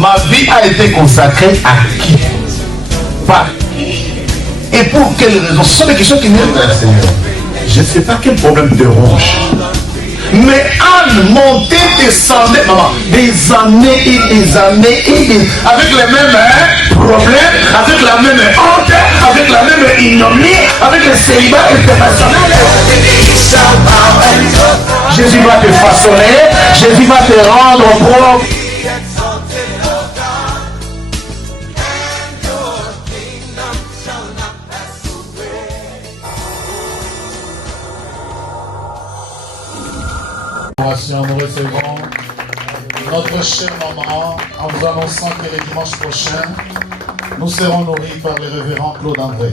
Ma vie a été consacrée à qui? Par qui? Et pour quelle raison? Ce sont des questions qui viennent vers le Seigneur. Je ne sais pas quel problème te ronge. Mais Anne montait, descendait, maman, des années et des années et des... avec les mêmes problèmes, avec la même honte, avec la même ignominie, avec le célibat international. Jésus va te façonner, Jésus va te rendre propre. Nous recevons notre chère maman en vous annonçant que le dimanche prochain, nous serons nourris par le révérend Claude André.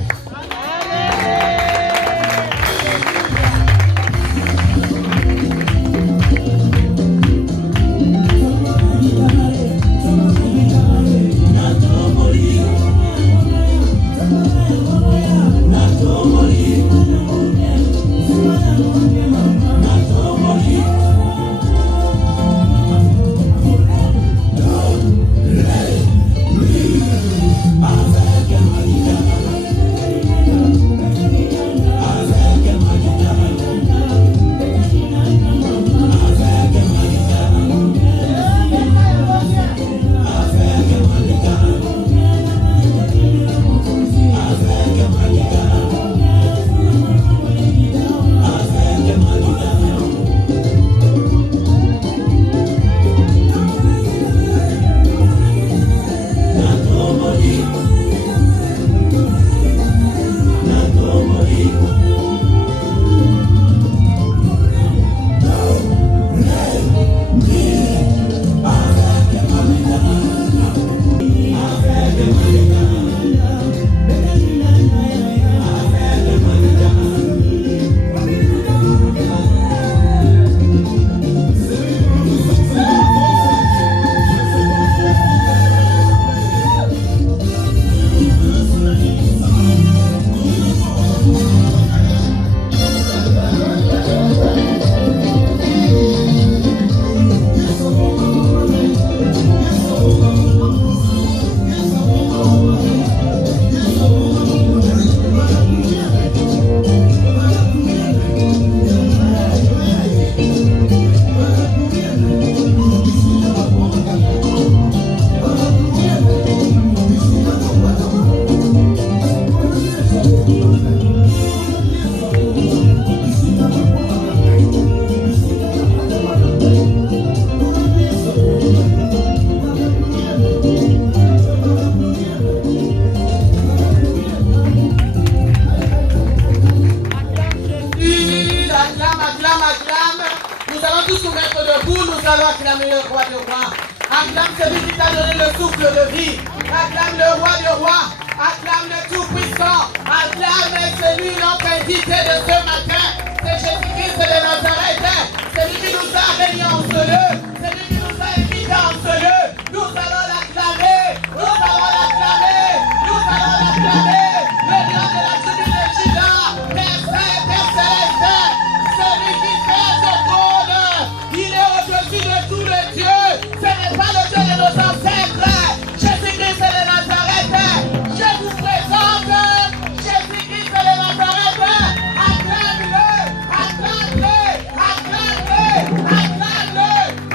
Acclame-le, acclame-le, acclame-le.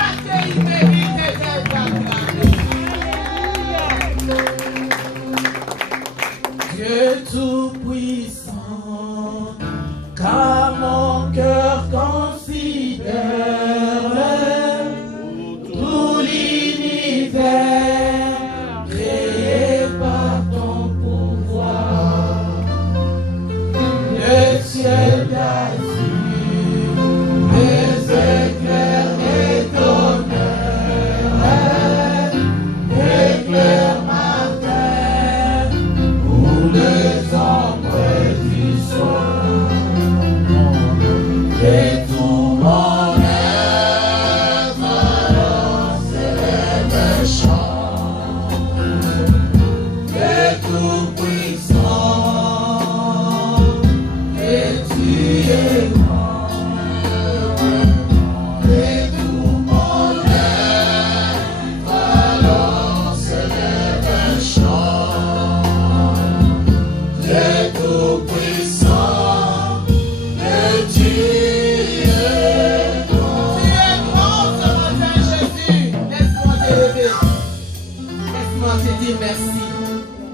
nous à te dire merci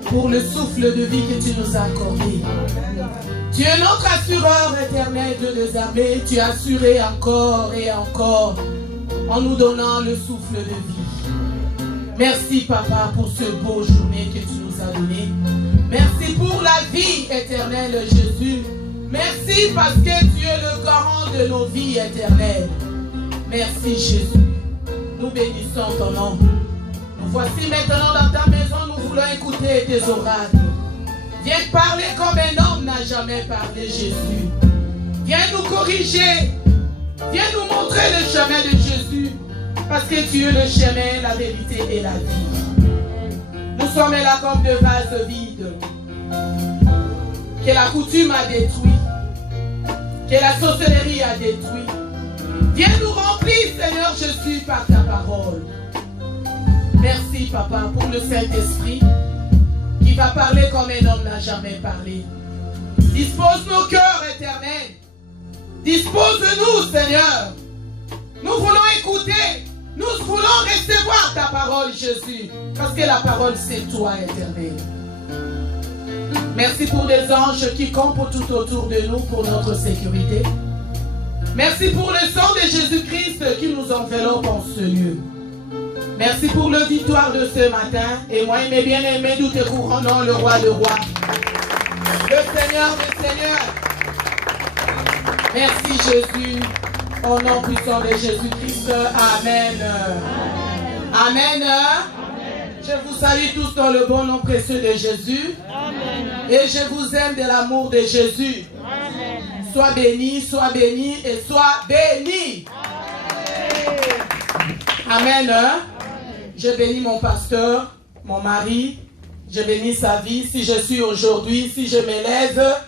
pour le souffle de vie que tu nous as accordé. Tu es notre assureur éternel, Dieu des armées. Tu as assuré encore et encore en nous donnant le souffle de vie. Merci, Papa, pour ce beau journée que tu nous as donné. Merci pour la vie éternelle, Jésus. Merci parce que tu es le garant de nos vies éternelles. Merci, Jésus. Nous bénissons ton nom. Nous voici maintenant dans ta maison, nous voulons écouter tes oracles. Viens parler comme un homme n'a jamais parlé, Jésus. Viens nous corriger. Viens nous montrer le chemin de Jésus. Parce que tu es le chemin, la vérité et la vie. Nous sommes là comme de vases vides. Que la coutume a détruit. Que la sorcellerie a détruit. Viens nous remplir, Seigneur Jésus, par ta parole. Merci, Papa, pour le Saint-Esprit qui va parler comme un homme n'a jamais parlé. Dispose nos cœurs éternels. Dispose-nous, Seigneur. Nous voulons écouter. Nous voulons recevoir ta parole, Jésus. Parce que la parole, c'est toi, éternel. Merci pour les anges qui campent tout autour de nous pour notre sécurité. Merci pour le sang de Jésus-Christ qui nous enveloppe en ce lieu. Merci pour l'auditoire de ce matin. Et moi, mes bien-aimés, nous te couronnons le roi de rois. Le Seigneur des seigneurs. Merci Jésus. Au nom puissant de Jésus-Christ. Amen. Amen. Je vous salue tous dans le bon nom précieux de Jésus. Amen. Et je vous aime de l'amour de Jésus. Amen. Sois béni et sois béni. Amen. Amen. Je bénis mon pasteur, mon mari. Je bénis sa vie. Si je suis aujourd'hui, si je m'élève,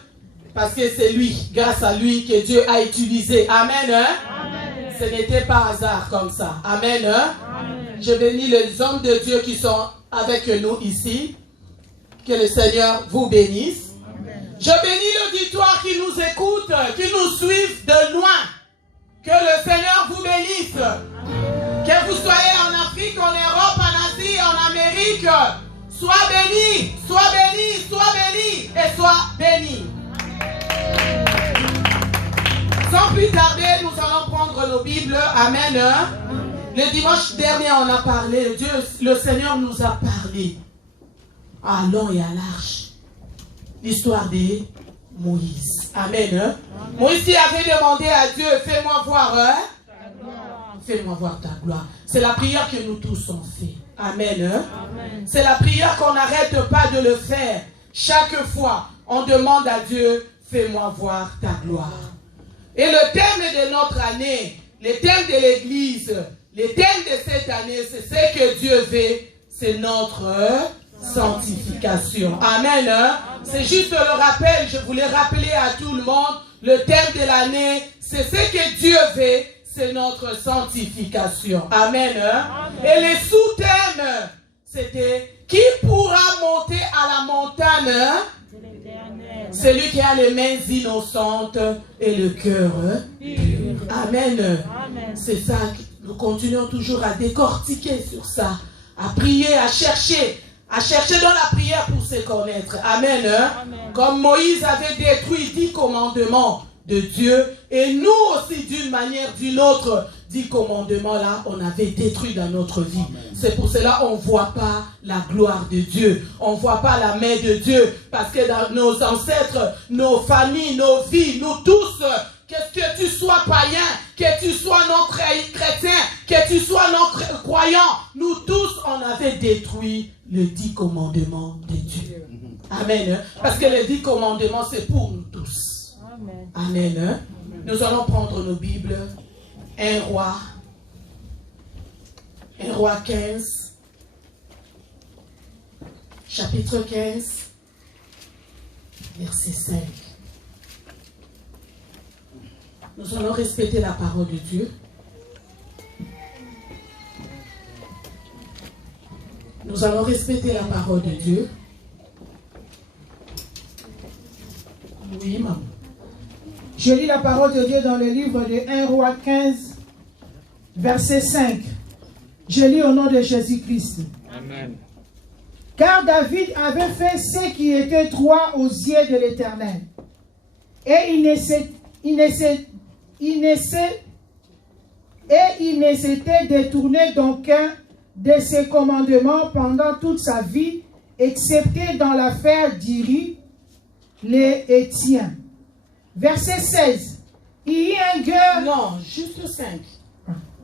parce que c'est lui, grâce à lui, que Dieu a utilisé. Amen. Amen. Ce n'était pas hasard comme ça. Amen. Amen. Je bénis les hommes de Dieu qui sont avec nous ici. Que le Seigneur vous bénisse. Amen. Je bénis l'auditoire qui nous écoute, qui nous suit de loin. Que le Seigneur vous bénisse. Amen. Que vous soyez en Afrique, en Europe, en Asie, en Amérique. Sois béni, sois béni, sois béni et sois béni. Sans plus tarder, nous allons prendre nos Bibles. Amen. Le dimanche dernier, on a parlé. Dieu, le Seigneur nous a parlé à long et à large. L'histoire de Moïse. Amen. Moïse avait demandé à Dieu, fais-moi voir, fais-moi voir ta gloire. C'est la prière que nous tous on fait. Amen. Amen. C'est la prière qu'on n'arrête pas de le faire. Chaque fois, on demande à Dieu, fais-moi voir ta gloire. Et le thème de notre année, le thème de l'église, le thème de cette année, c'est ce que Dieu veut, c'est notre sanctification. Amen. C'est juste le rappel, je voulais rappeler à tout le monde, le thème de l'année, c'est ce que Dieu veut, c'est notre sanctification. Amen. Et les sous-thèmes, c'était qui pourra monter à la montagne? Celui qui a les mains innocentes et le cœur pur. Amen. C'est ça, nous continuons toujours à décortiquer sur ça, à prier, à chercher dans la prière pour se connaître. Amen. Amen. Comme Moïse avait détruit 10 commandements de Dieu, et nous aussi d'une manière d'une autre, 10 commandements là, on avait détruit dans notre vie. C'est pour cela qu'on ne voit pas la gloire de Dieu. On ne voit pas la main de Dieu. Parce que dans nos ancêtres, nos familles, nos vies, nous tous, que tu sois païen, que tu sois non chrétien, que tu sois non croyant, nous tous, on avait détruit les 10 commandements de Dieu. Amen. Parce que les 10 commandements, c'est pour nous tous. Amen. Amen. Nous allons prendre nos Bibles. 1 Roi 15, chapitre 15, verset 5. Nous allons respecter la parole de Dieu. Nous allons respecter la parole de Dieu. Oui, maman. Je lis la parole de Dieu dans le livre de 1 Roi 15, verset 5. Je lis au nom de Jésus-Christ. Amen. Car David avait fait ce qui était droit aux yeux de l'Éternel. Et il ne s'était détourné d'aucun de ses commandements pendant toute sa vie, excepté dans l'affaire d'Iri, les Hétiens. Verset 16. Il y a un guerre. Non, juste 5.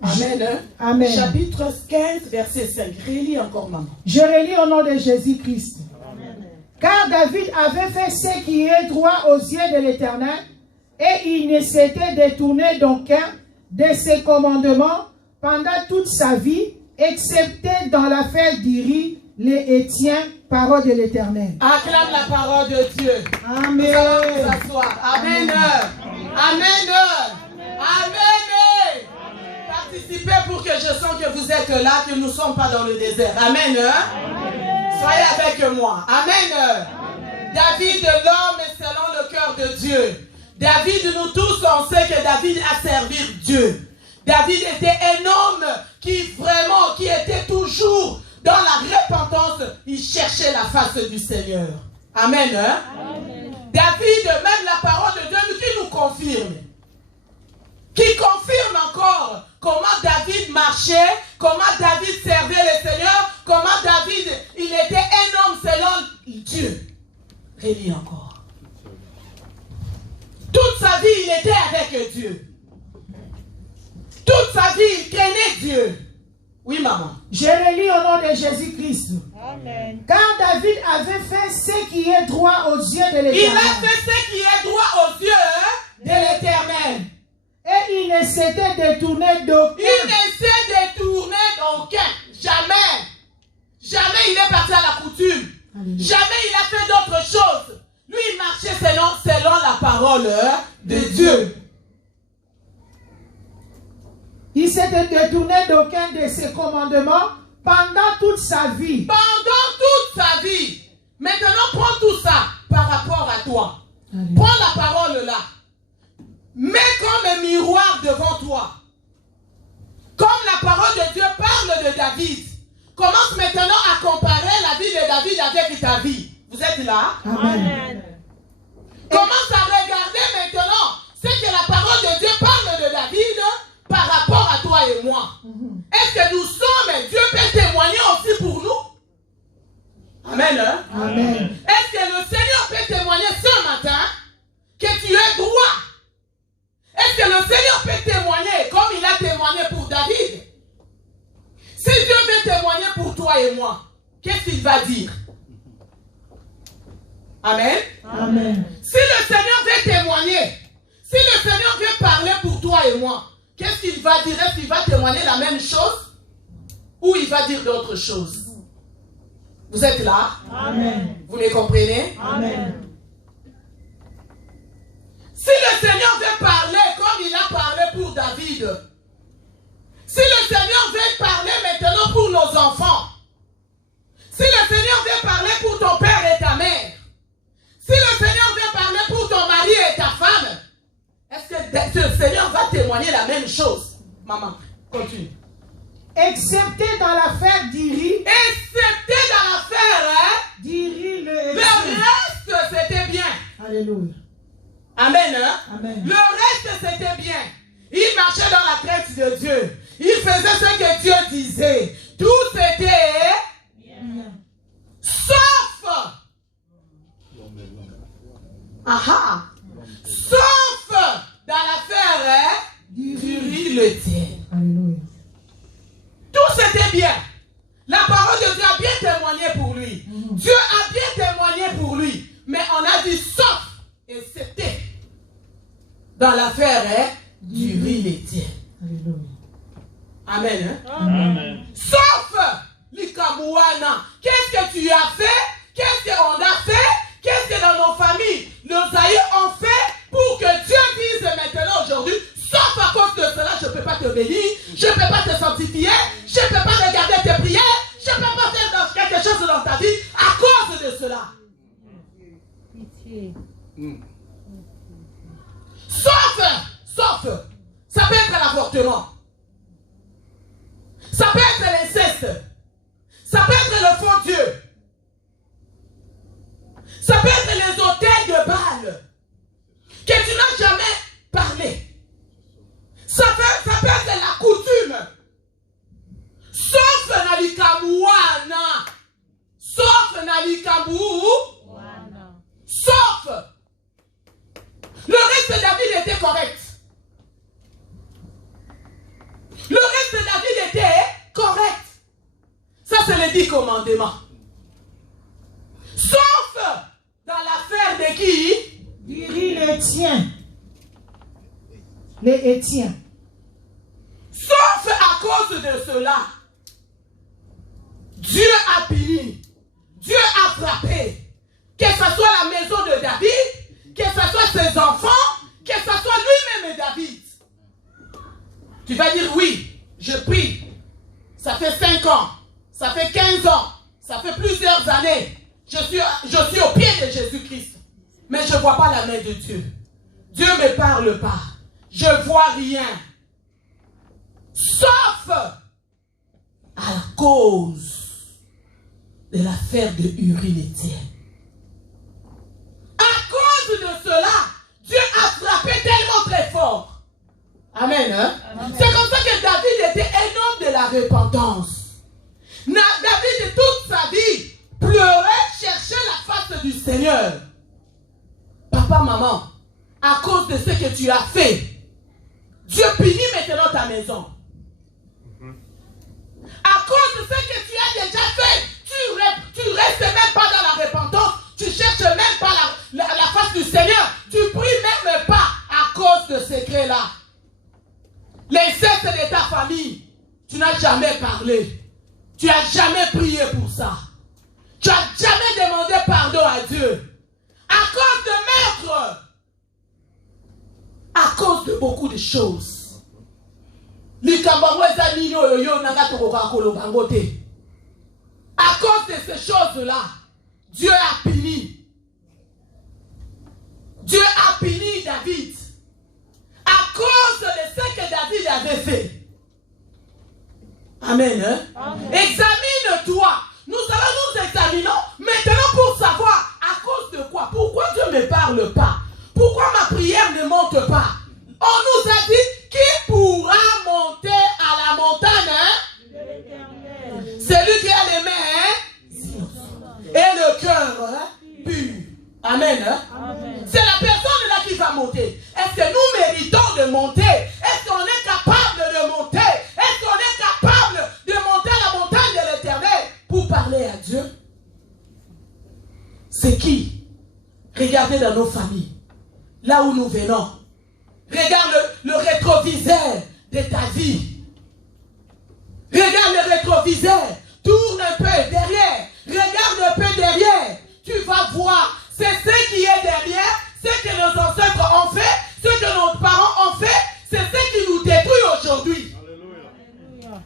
Amen. Amen. Chapitre 15, verset 5. Relis encore, maman. Je relis au nom de Jésus-Christ. Car David avait fait ce qui est droit aux yeux de l'Éternel, et il ne s'était détourné d'aucun de ses commandements pendant toute sa vie, excepté dans l'affaire d'Iri, les Hétiens, parole de l'Éternel. Acclame la parole de Dieu. Amen. Nous allons nous asseoir. Amen. Amen. Amen. Participez pour que je sente que vous êtes là, que nous ne sommes pas dans le désert. Amen. Soyez avec moi. Amen. David, l'homme est selon le cœur de Dieu. David, nous tous, on sait que David a servi Dieu. David était un homme qui était toujours dans la repentance. Il cherchait la face du Seigneur. Amen. David, même la parole de Dieu qui nous confirme. Qui confirme encore comment David marchait, comment David servait le Seigneur, comment David, il était un homme selon Dieu. Relis encore. Toute sa vie, il était avec Dieu. Toute sa vie, il craignait Dieu. Oui, maman. Je relis au nom de Jésus-Christ. Amen. Car David avait fait ce qui est droit aux yeux de l'Éternel. Il a fait ce qui est droit aux yeux de l'Éternel. Et il ne s'était détourné d'aucun. Il ne s'est détourné d'aucun. Jamais. Jamais il est parti à la coutume. Alléluia. Jamais il a fait d'autres choses. Lui, il marchait selon la parole de Dieu. Il s'était détourné d'aucun de ses commandements pendant toute sa vie. Pendant toute sa vie. Maintenant, prends tout ça par rapport à toi. Alléluia. Prends la parole là. Mets comme un miroir devant toi. Comme la parole de Dieu parle de David. Commence maintenant à comparer la vie de David avec ta vie. Vous êtes là? Amen. Commence à regarder maintenant ce que la parole de Dieu parle de David par rapport à toi et moi. Est-ce que nous sommes, Dieu peut témoigner aussi pour nous? Amen. Amen. Est-ce que le Seigneur peut témoigner ce matin que tu es droit? Est-ce que le Seigneur peut témoigner comme il a témoigné pour David? Si Dieu veut témoigner pour toi et moi, qu'est-ce qu'il va dire? Amen. Amen. Si le Seigneur veut témoigner, si le Seigneur veut parler pour toi et moi, qu'est-ce qu'il va dire? Est-ce qu'il va témoigner la même chose ou il va dire d'autres choses? Vous êtes là? Amen. Vous les comprenez? Amen. Si le Seigneur veut parler comme il a parlé pour David, si le Seigneur veut parler maintenant pour nos enfants, si le Seigneur veut parler pour ton père et ta mère, si le Seigneur veut parler pour ton mari et ta femme, est-ce que le Seigneur va témoigner la même chose? Maman, continue. Excepté dans l'affaire d'Iri. Excepté dans l'affaire, d'Iri le le Hétien. reste c'était bien. Alléluia. Amen. Amen. Le reste c'était bien. Il marchait dans la crainte de Dieu. Il faisait ce que Dieu disait. Tout c'était Bien. sauf. Aha. Sauf dans l'affaire d'Uri le tien. Alléluia. Tout c'était bien. La parole de Dieu a bien témoigné pour lui. Dieu a bien témoigné pour lui. Mais on a dit sauf. Et c'était dans l'affaire d'Uri le tien. Alléluia. Amen. Amen. Sauf l'Ikabouana. Qu'est-ce que tu as fait? Qu'est-ce qu'on a fait? Qu'est-ce que dans nos familles, nos aïeux ont fait pour que Dieu dise maintenant aujourd'hui, sauf à cause de cela, je ne peux pas te bénir, je ne peux pas te sanctifier, je ne peux pas regarder tes prières, je ne peux pas faire quelque chose dans ta vie à cause de cela. Pitié. Sauf, ça peut être l'avortement. Ça peut être l'inceste. Ça peut être le faux Dieu. Nalikambu. Sauf. Le reste de David était correct. Le reste de David était correct. Ça, c'est les 10 commandements. Sauf dans l'affaire de qui? Les tiens. Les Étiens. Sauf à cause de cela, Dieu a puni, Dieu a frappé, que ce soit la maison de David, que ce soit ses enfants, que ce soit lui-même et David. Tu vas dire oui, je prie, ça fait 5 ans, ça fait 15 ans, ça fait plusieurs années, je suis au pied de Jésus-Christ, mais je ne vois pas la main de Dieu. Dieu ne me parle pas, je ne vois rien. Sauf à cause de l'affaire de Uri-l'Héthien. À cause de cela, Dieu a frappé tellement très fort. Amen. Hein? Amen. C'est comme ça que David était un homme de la repentance. David, toute sa vie, pleurait, cherchait la face du Seigneur. Papa, maman, à cause de ce que tu as fait, Dieu punit maintenant ta maison. À cause de ce que tu as déjà fait, tu restes même pas dans la repentance, tu cherches même pas la face du Seigneur, tu pries même pas à cause de ce secret-là. Les sectes de ta famille, tu n'as jamais parlé, tu n'as jamais prié pour ça, tu n'as jamais demandé pardon à Dieu. À cause de meurtre, à cause de beaucoup de choses. À cause de ces choses-là, Dieu a puni. Dieu a puni David. À cause de ce que David avait fait. Amen. Hein? Amen. Examine-toi. Nous allons nous examiner maintenant pour savoir à cause de quoi. Pourquoi Dieu ne me parle pas? Pourquoi ma prière ne monte pas? On nous a dit, qui pourra monter à la montagne? Hein? Celui qui a les mains et le cœur pur. Amen. Hein? Amen. C'est la personne là qui va monter. Est-ce que nous méritons de monter? Est-ce qu'on est capable de monter? Est-ce qu'on est capable de monter à la montagne de l'Éternel pour parler à Dieu? C'est qui? Regardez dans nos familles, là où nous venons. Regarde le rétroviseur de ta vie. Regarde le rétroviseur. Tourne un peu derrière. Regarde un peu derrière. Tu vas voir. C'est ce qui est derrière. Ce que nos ancêtres ont fait. Ce que nos parents ont fait. C'est ce qui nous détruit aujourd'hui. Alléluia.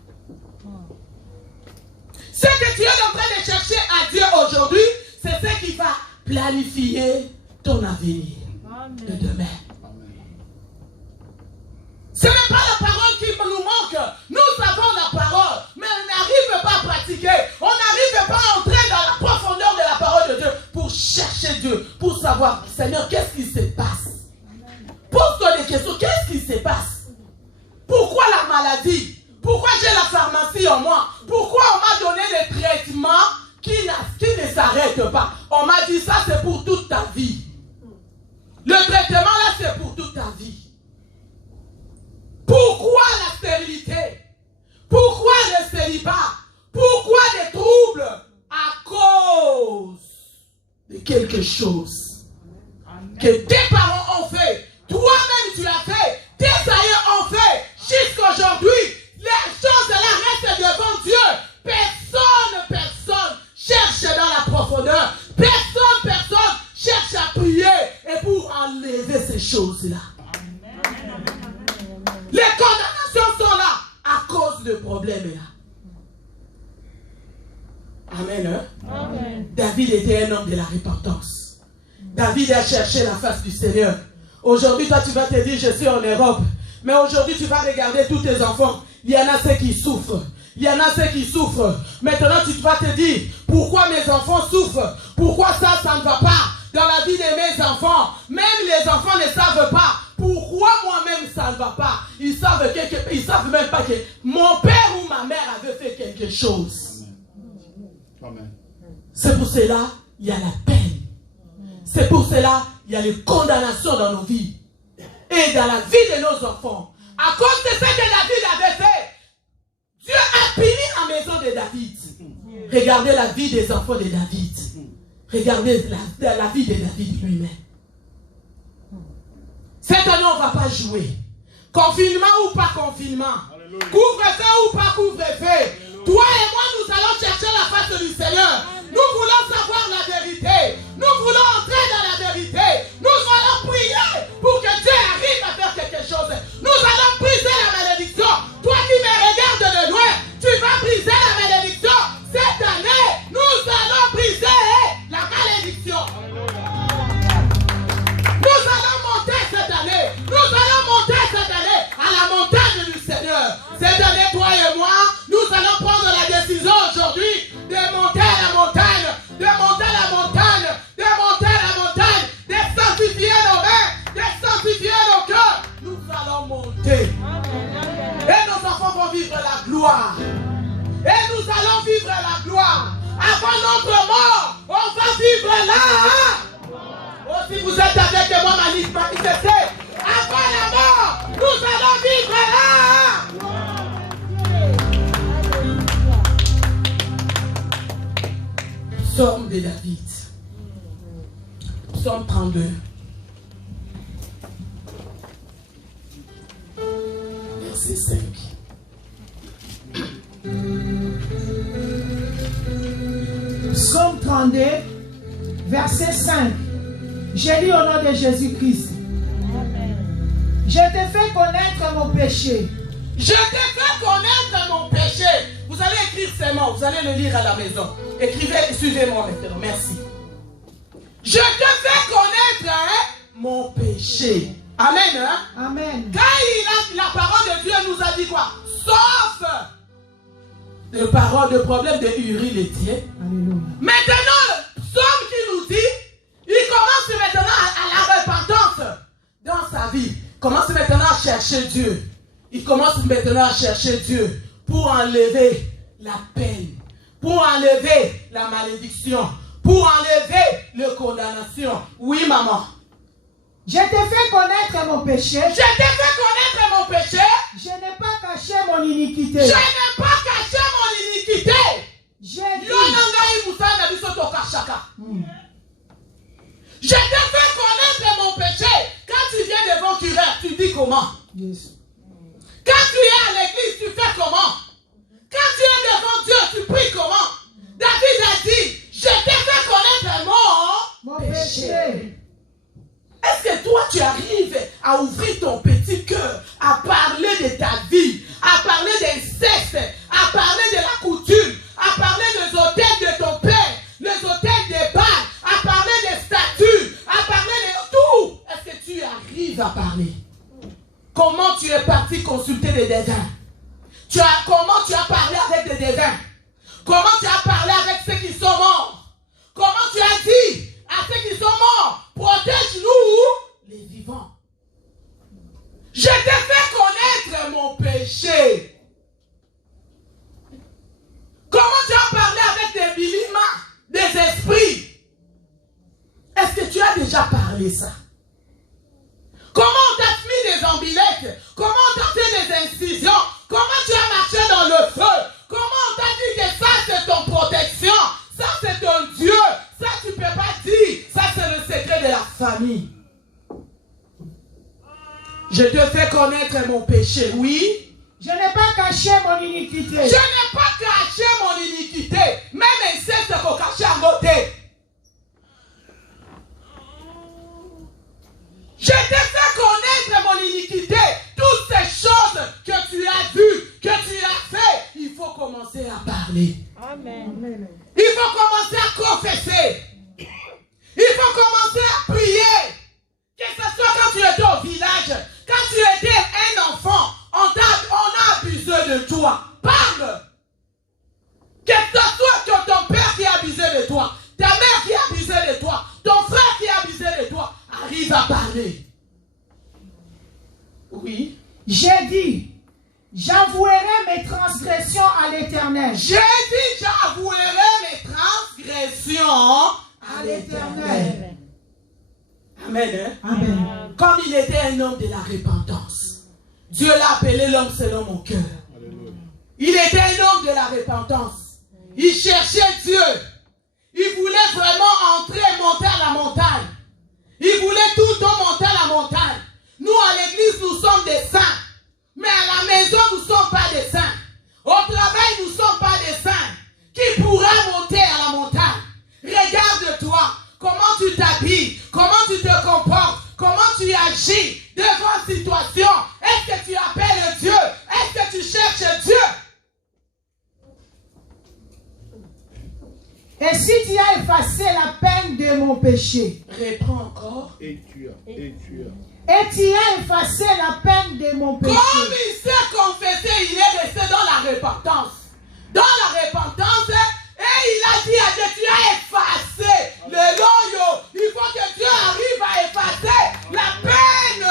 Ce que tu es en train de chercher à Dieu aujourd'hui, c'est ce qui va planifier ton avenir de demain. Ce n'est pas la parole qui nous manque. Nous avons la parole, mais on n'arrive pas à pratiquer. On n'arrive pas à entrer dans la profondeur de la parole de Dieu pour chercher Dieu, pour savoir, Seigneur, qu'est-ce qui se passe? Pose-toi des questions, qu'est-ce qui se passe? Pourquoi la maladie? Pourquoi j'ai la pharmacie en moi? Pourquoi on m'a donné des traitements qui ne s'arrêtent pas? On m'a dit ça, c'est pour toute ta vie. Le traitement là, c'est pour toute ta vie. Pourquoi la stérilité? Pourquoi le célibat? Pourquoi des troubles? À cause de quelque chose que tes parents ont fait, toi-même tu l'as fait, tes aïeux ont fait, jusqu'aujourd'hui, les choses là restent devant Dieu. Personne cherche dans la profondeur. Personne cherche à prier et pour enlever ces choses-là. Les condamnations sont là à cause de problèmes là. Amen. Hein? Amen. David était un homme de la repentance. David a cherché la face du Seigneur. Aujourd'hui, toi, tu vas te dire, je suis en Europe. Mais aujourd'hui, tu vas regarder tous tes enfants. Il y en a ceux qui souffrent. Il y en a ceux qui souffrent. Maintenant, tu vas te dire, pourquoi mes enfants souffrent? Pourquoi ça ne va pas dans la vie de mes enfants? Même les enfants ne savent pas. Pourquoi moi-même ça ne va pas? Ils savent même pas que mon père ou ma mère avait fait quelque chose. Amen. C'est pour cela il y a la peine. C'est pour cela il y a les condamnations dans nos vies. Et dans la vie de nos enfants. À cause de ce que David avait fait, Dieu a puni la maison de David. Regardez la vie des enfants de David. Regardez la vie de David lui-même. Cette année, on ne va pas jouer. Confinement ou pas confinement. Couvre-feu ou pas couvre-feu. Toi et moi, nous allons chercher la face du Seigneur. Nous voulons savoir la vérité. Nous voulons entrer dans la vérité. Nous allons prier pour que Dieu arrive à faire quelque chose. Nous allons briser la malédiction. Toi qui me regardes de loin, tu vas briser la malédiction. Cette année, nous allons briser la malédiction. Nous allons monter cette année. Nous allons monter cette année à la montagne du Seigneur. Cette année, toi et moi, nous allons prendre la décision aujourd'hui de monter à la montagne, de monter à la montagne, de monter à la montagne, de sanctifier nos mains, de sanctifier nos cœurs. Nous allons monter. Et nos enfants vont vivre la gloire. Et nous allons vivre la gloire. Avant notre mort, on va vivre là. Oh, si vous êtes avec moi, manifestez. Avant la mort, nous allons vivre là. Psaume de David. Psaume 32. Verset 5. Psaume 32, verset 5. J'ai lu au nom de Jésus-Christ. Je te fais connaître mon péché. Je te fais connaître mon péché. Vous allez écrire ces mots, vous allez le lire à la maison. Écrivez, suivez-moi maintenant, merci. Je te fais connaître mon péché. Amen. Hein? Amen. Quand la parole de Dieu nous a dit quoi? Sauf le problème de Uri l'Héthien. Maintenant, le psaume qui nous dit, il commence maintenant à la repentance dans sa vie. Il commence maintenant à chercher Dieu. Il commence maintenant à chercher Dieu pour enlever la peine, pour enlever la malédiction, pour enlever la condamnation. Oui, maman. Je t'ai fait connaître mon péché. Je t'ai fait connaître mon péché. Je n'ai pas caché mon iniquité. Je n'ai pas caché mon iniquité. J'ai dit. Je t'ai fait connaître mon péché. Quand tu viens devant cureur, tu dis comment? Yes. Quand tu es à l'église, tu fais comment? Quand tu es devant Dieu, tu pries comment? David a dit, je t'ai fait connaître mon péché. Est-ce que toi, tu arrives à ouvrir ton petit cœur, à parler de ta vie, à parler d'inceste, à parler de la coutume, à parler des hôtels de ton père, les hôtels des Baals, à parler des statues, à parler de tout? Est-ce que tu arrives à parler? Comment tu es parti consulter des dédains? Comment tu as parlé avec des dédains? Comment tu as parlé avec ceux qui sont morts? Comment tu as dit à ceux qui sont morts, protège-nous les vivants? Je t'ai fait connaître mon péché. Comment tu as parlé avec des bilimans, des esprits? Est-ce que tu as déjà parlé ça? Comment on t'a mis des ambilettes? Comment on t'a fait des incisions? Comment tu as marché dans le feu? Comment on t'a dit que ça c'est ton protection? Ça c'est ton Dieu? Ça tu peux pas dire. Ça c'est le secret de la famille. Je te fais connaître mon péché, oui. Je n'ai pas caché mon iniquité. Je n'ai pas caché mon iniquité. Même inceste pour cacher à côté. Je t'ai fait connaître mon iniquité. Toutes ces choses que tu as vues, que tu as fait, il faut commencer à parler. Amen. Il faut commencer à confesser. Il faut commencer à prier. Que ce soit quand tu étais au village, quand tu étais un enfant, on a abusé de toi. Parle. Que ce soit que ton père qui a abusé de toi, ta mère qui a abusé de toi, ton frère qui a abusé de toi, arrive à parler. Oui. J'ai dit, j'avouerai mes transgressions à l'Éternel. J'ai dit, j'avouerai mes transgressions transgressions à l'Éternel. Amen. Amen. Comme il était un homme de la repentance, Dieu l'a appelé l'homme selon mon cœur. Il était un homme de la repentance. Il cherchait Dieu. Il voulait vraiment entrer et monter à la montagne. Il voulait tout le temps monter à la montagne. Nous, à l'église, nous sommes des saints. Mais à la maison, nous ne sommes pas des saints. Au travail, nous ne sommes pas des saints. Qui pourra monter à la montagne? Regarde-toi. Comment tu t'habilles? Comment tu te comportes? Comment tu agis devant une situation? Est-ce que tu appelles Dieu? Est-ce que tu cherches Dieu? Et si tu as effacé la peine de mon péché, Réponds encore. et tu as effacé la peine de mon péché, Comme il s'est confessé, il est resté dans la repentance. Dans la repentance, et il a dit à Dieu, tu as effacé le loyo. Il faut que Dieu arrive à effacer la peine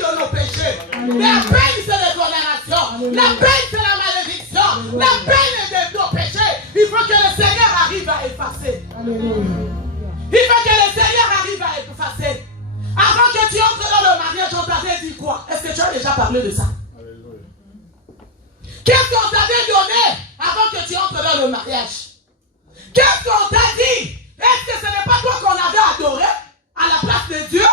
de nos péchés. La peine, c'est la condamnation. La peine, c'est la malédiction. La peine de nos péchés. Il faut que le Seigneur arrive à effacer. Il faut que le Seigneur arrive à effacer. Avant que tu entres dans le mariage, on t'avait dit quoi? Est-ce que tu as déjà parlé de ça? Qu'est-ce qu'on t'avait donné avant que tu entres dans le mariage? Qu'est-ce qu'on t'a dit? Est-ce que ce n'est pas toi qu'on avait adoré à la place de Dieu?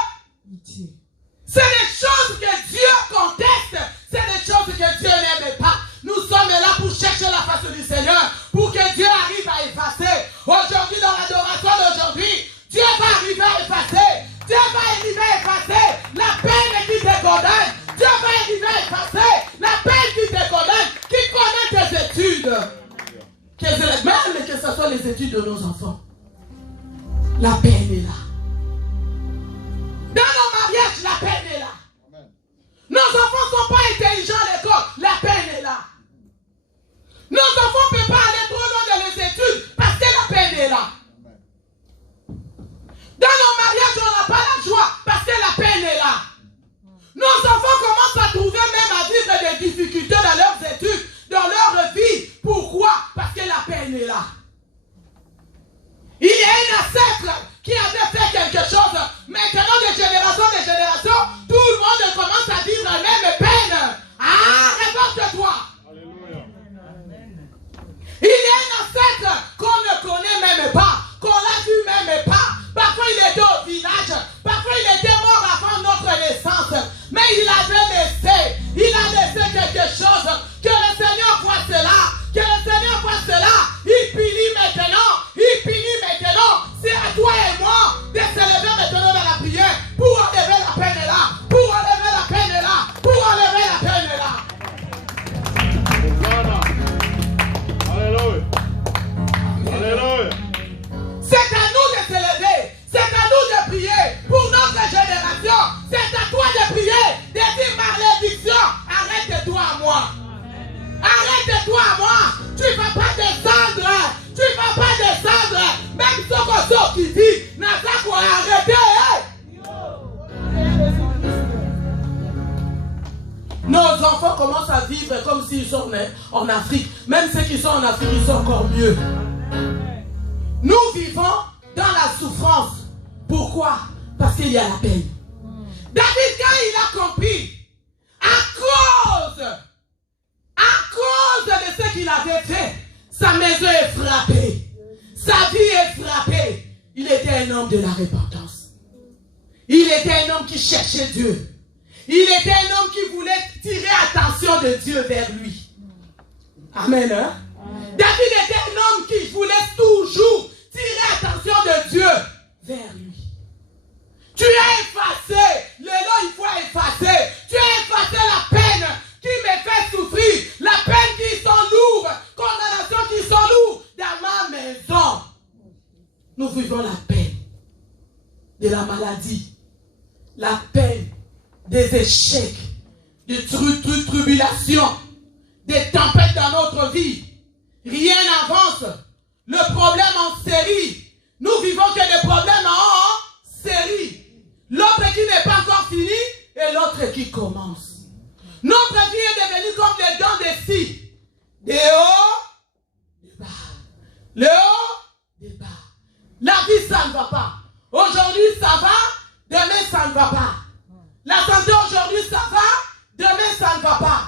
C'est des choses que Dieu conteste. C'est des choses que Dieu n'aime pas. Nous sommes là pour chercher la face du Seigneur, pour que Dieu arrive à effacer. Aujourd'hui, dans l'adoration d'aujourd'hui, Dieu va arriver à effacer. Dieu va arriver à effacer la peine qui te condamne. Dieu va arriver à effacer la peine qui te condamne, qui condamne tes études. Même que ce soit les études de nos enfants. La peine est là. Dans nos mariages, la peine est là. Nos enfants ne sont pas intelligents à l'école, la peine est là. Nos enfants ne peuvent pas aller trop loin dans les études parce que la peine est là. Dans nos mariages, on n'a pas la joie parce que la peine est là. Nos enfants commencent à trouver même à vivre des difficultés dans leurs études, dans leur vie. Pourquoi? Parce que la peine est là. Il y a un ancêtre qui avait fait quelque chose. Maintenant, de génération en génération, tout le monde commence à vivre la même peine. Ah, révolte-toi. Il y a un ancêtre qu'on ne connaît même pas, qu'on l'a vu même pas. Parfois il était au village, parfois il était mort avant notre naissance. Mais il avait laissé quelque chose. Que le Seigneur voit cela, que le Seigneur voit cela. Il punit maintenant. C'est à toi et moi de se lever maintenant dans la prière pour enlever la peine là, pour enlever la peine là, pour enlever la peine là. Alléluia. Alléluia. C'est à nous de se lever. C'est à nous de prier pour notre génération. C'est à toi de prier, de dire malédiction, arrête-toi à moi. Arrête-toi à moi. Tu ne vas pas descendre. Tu ne vas pas descendre. Même ce qui dit, n'a pas quoi arrêter. Nos enfants commencent à vivre comme s'ils sont en Afrique. Même ceux qui sont en Afrique, ils sont encore mieux. Nous vivons dans la souffrance. Pourquoi? Parce qu'il y a la peine. David, quand il a compris, à cause de ce qu'il avait fait, sa maison est frappée. Sa vie est frappée. Il était un homme de la repentance. Il était un homme qui cherchait Dieu. Il était un homme qui voulait tirer l'attention de Dieu vers lui. Amen. Hein? David était un homme qui voulait toujours tirer l'attention de Dieu vers lui. Tu as effacé, le lot il faut effacer. Tu as effacé la peine qui me fait souffrir, la peine qui sont lourdes, condamnation qui sont lourdes dans ma maison. Nous vivons la peine de la maladie, la peine des échecs, des tribulations, des tempêtes dans notre vie. Rien n'avance. Le problème en série. Nous vivons que des problèmes en série. L'autre qui n'est pas encore fini et l'autre qui commence. Notre vie est devenue comme les dents de scie. De haut, de bas. Le haut, La vie, ça ne va pas. Aujourd'hui, ça va, demain, ça ne va pas. La santé, aujourd'hui, ça va, demain, ça ne va pas.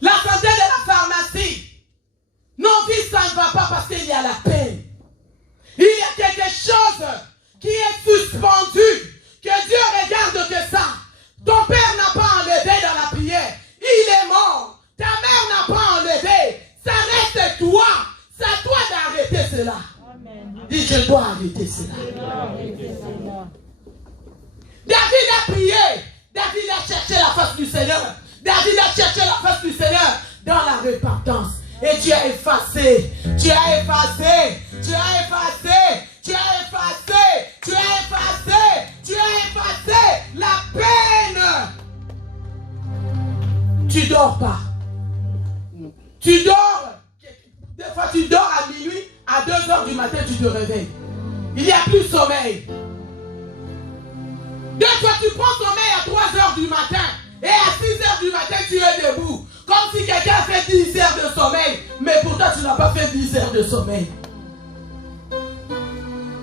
La santé de la pharmacie. Nos vies, ça ne va pas parce qu'il y a la peine. Il y a quelque chose qui est suspendu, que Dieu regarde que ça. Ton père n'a pas enlevé dans la prière. Il est mort. Ta mère n'a pas enlevé. Ça reste toi. C'est à toi d'arrêter cela. Dis, je dois arrêter cela. David a prié. David a cherché la face du Seigneur. David a cherché la face du Seigneur dans la repentance. Et tu as effacé. Tu as effacé. Tu as effacé. Tu as effacé. Tu as effacé. Tu as effacé la peine. Tu dors pas. Tu dors. Des fois tu dors à minuit, à 2 heures du matin tu te réveilles. Il n'y a plus sommeil. Des fois tu prends sommeil à 3 heures du matin et à 6 heures du matin tu es debout. Comme si quelqu'un fait 10 heures de sommeil, mais pourtant tu n'as pas fait 10 heures de sommeil.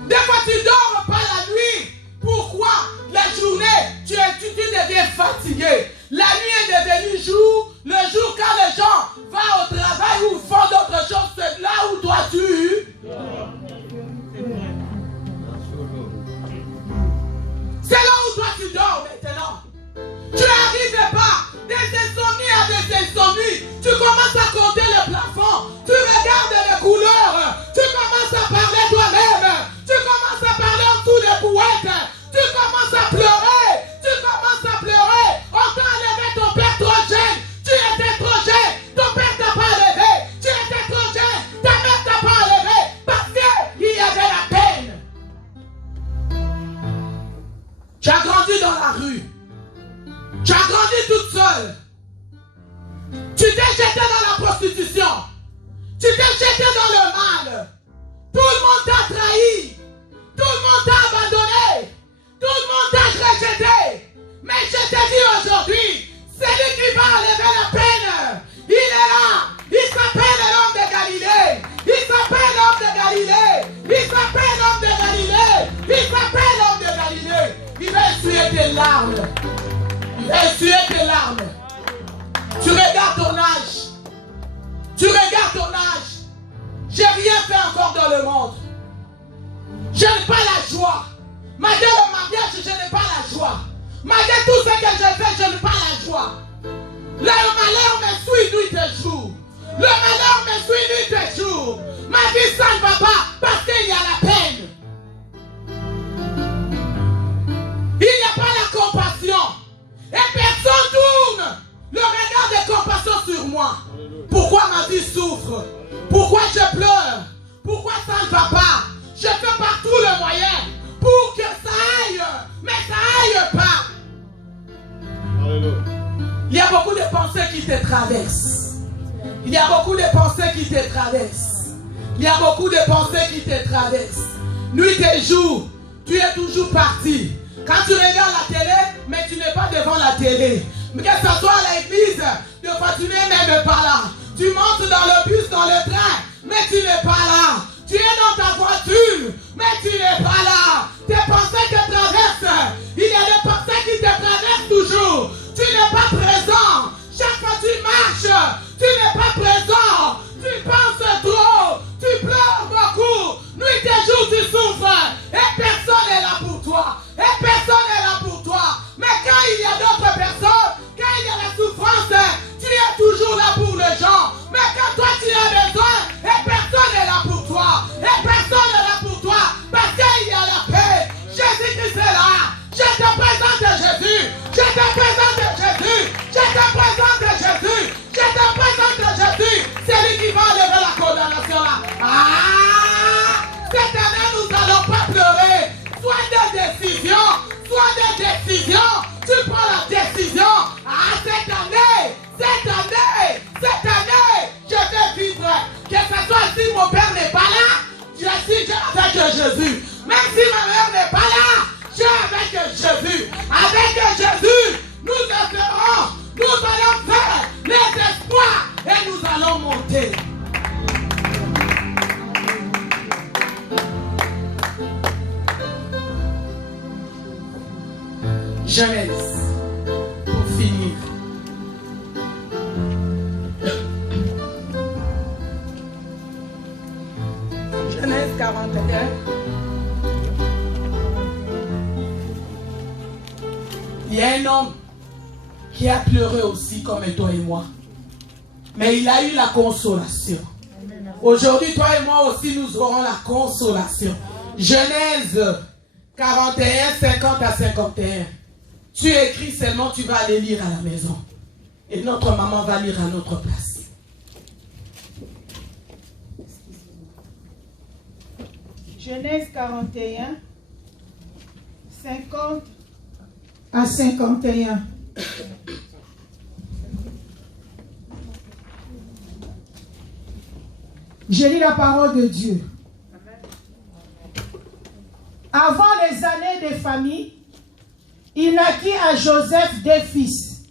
Des fois tu dors pas la nuit. Pourquoi? La journée, tu deviens fatigué. La nuit est devenue jour. Le jour quand les gens vont au travail ou font d'autres choses, c'est là où toi tu... C'est là où toi tu dors maintenant. Tu n'arrives pas des insomnies à des insomnies. Tu commences à compter le plafond. Tu regardes les couleurs. Tu commences à parler toi-même. Tu commences à parler en dessous des bouettes. Tu commences à pleurer. Tu commences à pleurer. On t'a enlevé ton père trop jeune. Tu étais trop jeune. Ton père t'a pas enlevé. Tu étais trop jeune. Ta mère t'a pas enlevé. Parce qu'il y avait la peine. Tu as grandi dans la rue. Tu as grandi toute seule. Tu t'es jeté dans la prostitution. Tu t'es jeté dans le mal. Tout le monde t'a trahi. Tout le monde t'a abandonné. Tout le monde t'a rejeté. Mais je te dis aujourd'hui, c'est lui qui va enlever la peine. Il est là. Il s'appelle l'homme de Galilée. Il s'appelle l'homme de Galilée. Il s'appelle l'homme de Galilée. Il s'appelle l'homme de Galilée. Il va essuyer tes larmes. Il va essuyer tes larmes. Tu regardes ton âge. Tu regardes ton âge. J'ai rien fait encore dans le monde. Je n'ai pas la joie. Malgré le mariage, je n'ai pas la joie. Malgré tout ce que j'ai fait, je n'ai pas la joie. Le malheur me suit nuit et jour. Le malheur me suit nuit et jour. Ma vie, ça ne va pas parce qu'il y a la peine. Il n'y a pas la compassion. Et personne tourne le regard de compassion sur moi. Pourquoi ma vie souffre? Pourquoi je pleure? Pourquoi ça ne va pas? Je fais partout le moyen pour que ça aille, mais ça aille pas. Alléluia. Il y a beaucoup de pensées qui te traversent. Il y a beaucoup de pensées qui te traversent. Il y a beaucoup de pensées qui te traversent. Nuit et jour, tu es toujours parti. Quand tu regardes la télé, mais tu n'es pas devant la télé. Mais que ce soit à l'église, de fois tu n'es même pas là. Tu montes dans le bus, dans le train, mais tu n'es pas là. Tu es dans ta voiture, mais tu n'es pas là. Tes pensées te traversent. Il y a des pensées qui te traversent toujours. Tu n'es pas présent. Chaque fois que tu marches, tu n'es pas présent. Tu penses trop. Tu pleures beaucoup. Nuit et jour, tu souffres. Et personne n'est là pour toi. Et personne n'est là pour toi. Mais quand il y a d'autres personnes, quand il y a la souffrance, tu es toujours là pour les gens. Mais quand toi tu as besoin, et personne n'est là pour toi. Et personne n'est là pour toi. Parce qu'il y a la paix. Jésus-Christ est là. Je te présente Jésus. Je te présente Jésus. Je te présente Jésus. Je te présente Jésus. C'est lui qui va enlever la condamnation là. Ah! Cette année, nous n'allons pas pleurer. Soit des décisions. Soit des décisions. Tu prends la décision. Ah, cette année, je vais vivre. Que ce soit si mon père n'est pas là, je suis avec Jésus. Même si ma mère n'est pas là, je suis avec Jésus. Avec Jésus, nous espérons, nous allons faire les espoirs et nous allons monter. Genèse. Pour finir. Genèse 41. Il y a un homme qui a pleuré aussi comme toi et moi. Mais il a eu la consolation. Aujourd'hui, toi et moi aussi, nous aurons la consolation. Genèse 41, 50 à 51. Tu écris seulement, tu vas aller lire à la maison. Et notre maman va lire à notre place. Genèse 41, 50 à 51. Je lis la parole de Dieu. Avant les années de famille, il naquit à Joseph deux fils,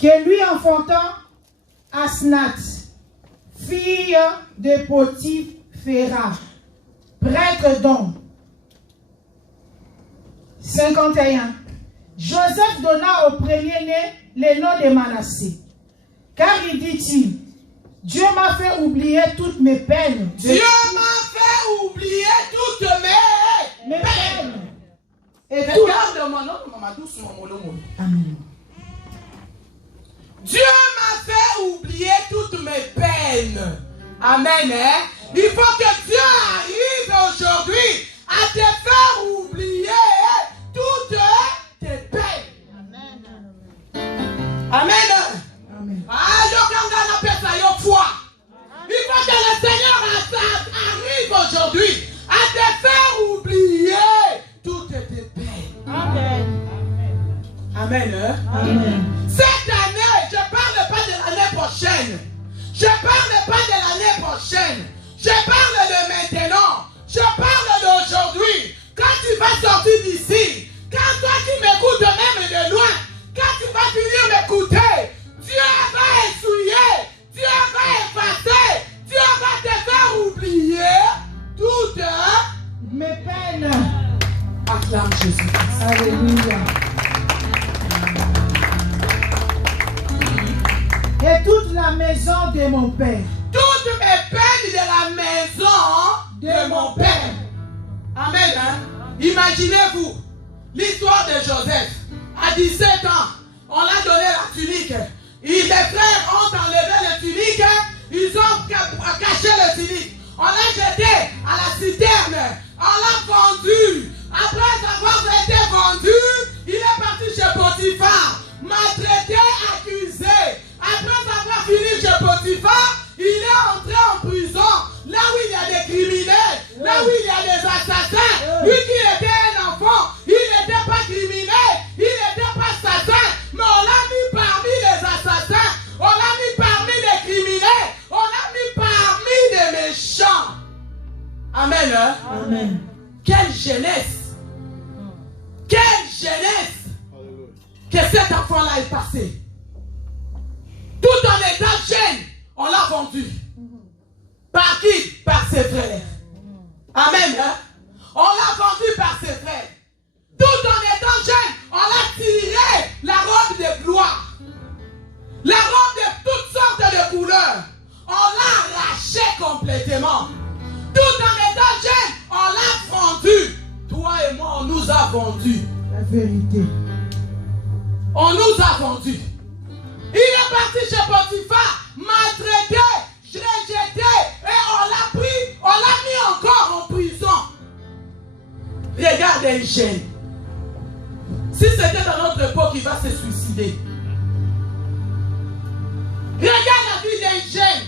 que lui enfantant Asnath, fille de Potiphéra, prêtre d'On. 51. Joseph donna au premier-né le nom de Manassé, car il dit-il, Dieu m'a fait oublier toutes mes peines. Dieu m'a fait oublier toutes mes peines. Et tout. Amen. Dieu m'a fait oublier toutes mes peines. Amen. Hein? Il faut que Dieu arrive aujourd'hui à te faire oublier toutes tes peines. Amen. Amen. Ah, il faut que le Seigneur arrive aujourd'hui à te faire oublier toutes tes peines. Amen. Amen. Hein? Amen. Cette année, je ne parle pas de l'année prochaine. Je ne parle pas de l'année prochaine. Je parle de maintenant. Je parle d'aujourd'hui. Quand tu vas sortir d'ici, quand toi tu m'écoutes même de loin, quand tu vas finir m'écouter, Dieu va essuyer, Dieu va effacer, Dieu va te faire oublier toutes Mes peines. acclame Jésus. Alléluia. Et toute la maison de mon père. Toutes mes peines de la maison de mon père. Amen. Hein? Imaginez-vous l'histoire de Joseph. À 17 ans, on l'a donné la tunique. Et les frères ont enlevé la tunique. Ils ont caché la tunique. On l'a jeté à la citerne. On l'a vendu. Après avoir été vendu, il est parti chez Potiphar. Maltraité, accusé. Après avoir fini chez Potiphar, il est entré en prison. Là où il y a des criminels, là où il y a des assassins. Lui qui était un enfant, il n'était pas criminel, il n'était pas assassin. Mais on l'a mis parmi les assassins, on l'a mis parmi les criminels, on l'a mis parmi les méchants. Amen. Hein? Amen. Quelle jeunesse! Quelle jeunesse! Que cet enfant-là est passé. Tout en étant jeune, on l'a vendu. Par qui? Par ses frères. Amen. Hein? On l'a vendu par ses frères. Tout en étant jeune, on l'a tiré la robe de gloire. La robe de toutes sortes de couleurs. On l'a arraché complètement. Tout en étant jeune, on l'a vendu. Toi et moi, on nous a vendus. La vérité. On nous a vendus. Il est parti chez Potiphar, maltraité, rejeté, et on l'a pris, on l'a mis encore en prison. Regarde un jeune. Si c'était dans notre époque, il va se suicider. Regarde la vie d'un jeune.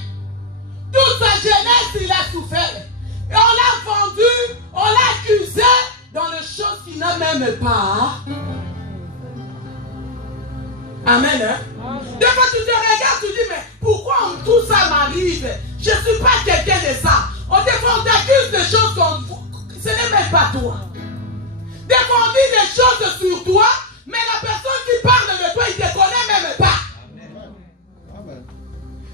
Toute sa jeunesse, il a souffert. Et on l'a vendu, on l'a accusé dans les choses qu'il n'a même pas. Amen. Hein? Des fois tu te regardes, tu dis, mais pourquoi tout ça m'arrive? Je ne suis pas quelqu'un de ça. Des fois on t'accuse de choses ce n'est même pas toi. Des fois on dit des choses sur toi, mais la personne qui parle de toi, il ne te connaît même pas.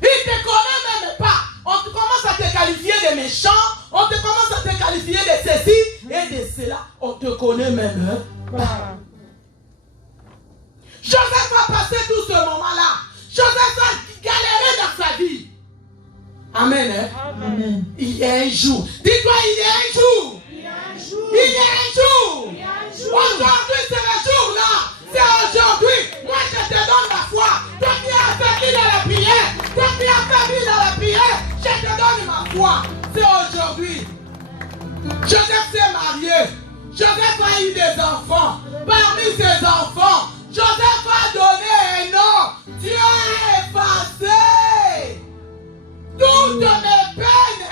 Il ne te connaît même pas. On commence à te qualifier de méchant, on commence à te qualifier de ceci et de cela. On ne te connaît même pas. Joseph a passé tout ce moment-là. Joseph a galéré dans sa vie. Amen. Hein? Amen. Il y a un jour. Dis-toi, il y a un jour. Il y a un jour. Il y a un jour. Il y a un jour. Aujourd'hui, c'est le jour-là. C'est aujourd'hui. Moi, je te donne la foi. Toi qui as affaibli dans la prière. Toi qui as affaibli dans la prière. Je te donne ma foi. C'est aujourd'hui. Joseph s'est marié. Joseph a eu des enfants. Parmi ses enfants, Joseph a donné un nom. Dieu a effacé toutes mes peines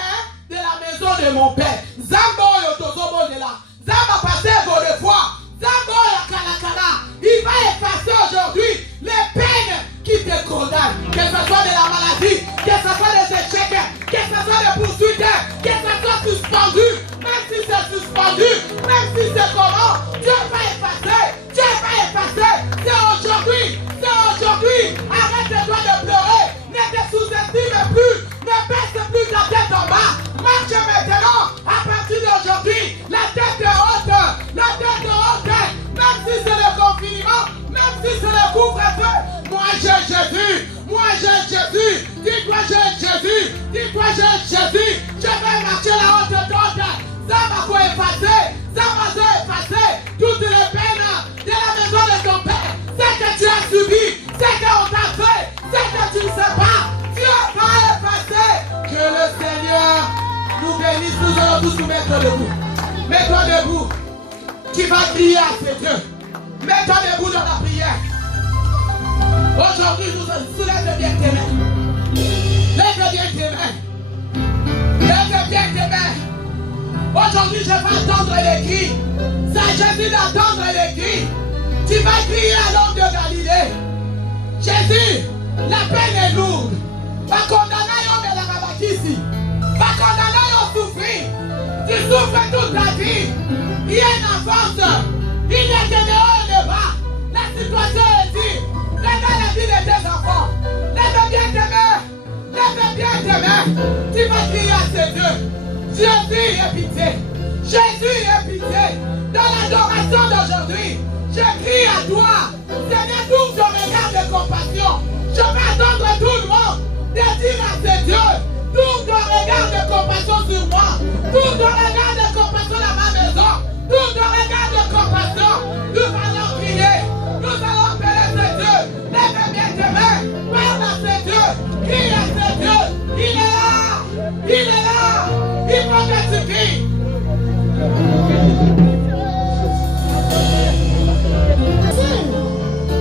de la maison de mon père. Zambo yotozobo de là. Zamba passé de foi. Zambo yakalakala. Il va effacer aujourd'hui les peines qui te condamnent. Que ce soit de la maladie, que ce soit des échecs, que ce soit des poursuites, que ce soit suspendu. Même si c'est suspendu, même si c'est comment, Dieu va effacer. Dieu va effacer. C'est aujourd'hui. C'est aujourd'hui. Arrête-toi de pleurer. Ne te sous-estime plus. Ne baisse plus ta tête en bas. Marche maintenant. À partir d'aujourd'hui, la tête est haute. La tête est haute. Même si c'est le confinement, même si c'est le couvre-feu. Moi j'ai Jésus. Moi j'ai Jésus. Dis-toi j'ai Jésus. Dis-toi j'ai Jésus. Je vais marcher la haute haute. Ça va quoi effacer. Ça va se effacer. Toutes les peines de la maison de ton père. C'est que tu as subi. C'est qu'on t'a fait. C'est que tu ne sais pas. Dieu va effacer. Que le Seigneur nous bénisse. Nous allons tous nous mettre debout. Mets-toi debout. Tu vas crier à ce Dieu. Mets-toi debout dans la prière. Aujourd'hui, nous soulève bien tes mains. Lève bien tes mains. Lève bien tes mains. Aujourd'hui, je vais attendre les cris. C'est Jésus d'attendre les cris. Tu vas crier à l'homme de Galilée. Jésus, la peine est lourde. Va condamner l'homme de la Rabakisi. Va condamner l'homme souffrir. Tu souffres toute ta vie. Il y a une avance. Il y a que des hauts et des bas. La situation est dure. Lève la vie de tes enfants. Lève bien tes mains. Lève bien tes mains. Tu vas crier à ce Dieu. Jésus est pitié. Jésus est pitié. Dans l'adoration d'aujourd'hui, je crie à toi. Seigneur, tourne ton regard de compassion. Je vais attendre tout le monde de dire à ce Dieu. Tourne ton regard de compassion sur moi. Tourne ton regard de compassion dans ma maison. Tourne ton regard de compassion. Nous allons crier. Nous allons appeler ce Dieu. Lève bien tes mains. Parle à ce Dieu. Crie à ce Dieu. Il est là. Il est là. Il faut que tu cries.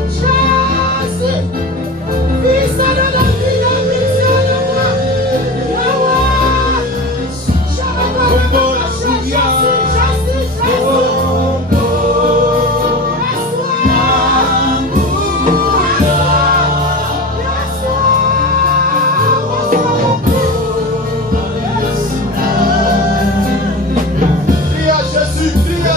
Jésus. Fils de la vie, pitié de moi. Crie à Jésus, crie à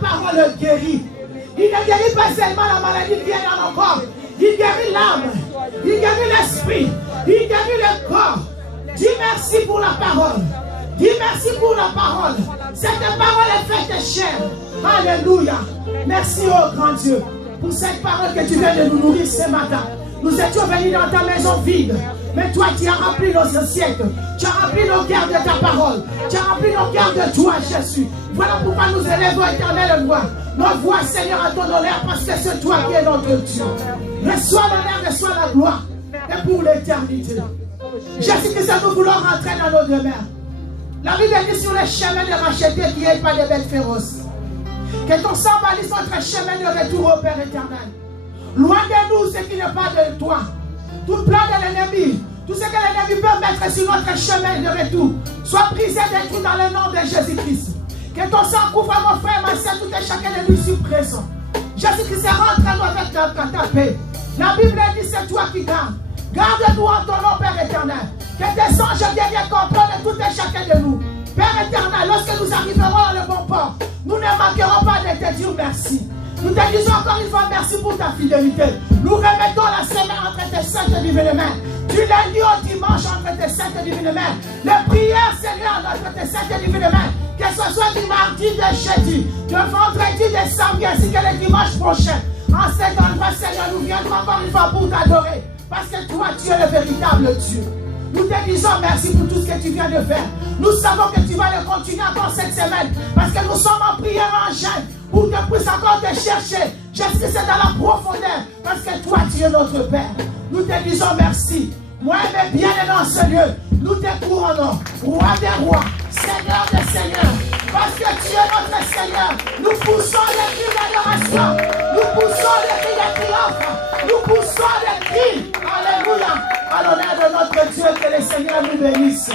parole guérit. Il ne guérit pas seulement la maladie qui est dans nos corps. Il guérit l'âme. Il guérit l'esprit. Il guérit le corps. Dis merci pour la parole. Dis merci pour la parole. Cette parole est faite chair. Alléluia. Merci, oh grand Dieu, pour cette parole que tu viens de nous nourrir ce matin. Nous étions venus dans ta maison vide. Mais toi, tu as rempli nos assiettes. Tu as rempli nos cœurs de ta parole. Tu as rempli nos cœurs de toi, Jésus. Voilà pourquoi nous élèvons éternelle voix. Notre voix, Seigneur, à ton honneur, parce que c'est toi qui es notre Dieu. Reçois l'honneur, reçois la gloire. Et pour l'éternité. Jésus-Christ, nous voulons rentrer dans nos demeures. La Bible dit sur les chemins de racheter qu'il n'y ait pas de bêtes féroces. Que ton sang balise notre chemin de retour au Père éternel. Loin de nous ce qui n'est pas de toi. Tout plan de l'ennemi, tout ce que l'ennemi peut mettre sur notre chemin de retour, soit brisé et détruit dans le nom de Jésus-Christ. Que ton sang couvre mon frère, ma soeur, tout et chacun de nous sur présent. Jésus-Christ rentre en nous avec ta paix. La Bible dit c'est toi qui gardes. Garde-nous en ton nom, Père éternel. Que tes anges deviennent contrôle de tout et chacun de nous. Père éternel, lorsque nous arriverons à le bon port, nous ne manquerons pas de te dire merci. Nous te disons encore une fois merci pour ta fidélité. Nous remettons la semaine entre tes saintes divines mains. Du lundi au dimanche entre tes saintes divines mains. Les prières, Seigneur, entre tes saintes divines mains. Que ce soit du mardi, de jeudi, de vendredi, de samedi, ainsi que le dimanche prochain. En cet endroit, Seigneur, nous viendrons encore une fois pour t'adorer. Parce que toi, tu es le véritable Dieu. Nous te disons merci pour tout ce que tu viens de faire. Nous savons que tu vas le continuer encore cette semaine. Parce que nous sommes en prière en jeûne. Pour que puisse encore te chercher. Jésus, c'est dans la profondeur. Parce que toi, tu es notre Père. Nous te disons merci. Moi et bien dans ce lieu. Nous te couronnons. Roi des rois. Seigneur des seigneurs. Parce que tu es notre Seigneur. Nous poussons les cris d'adoration. Nous poussons les cris de triomphe. Nous poussons les cris. Alléluia. À l'honneur de notre Dieu, que le Seigneur nous bénisse.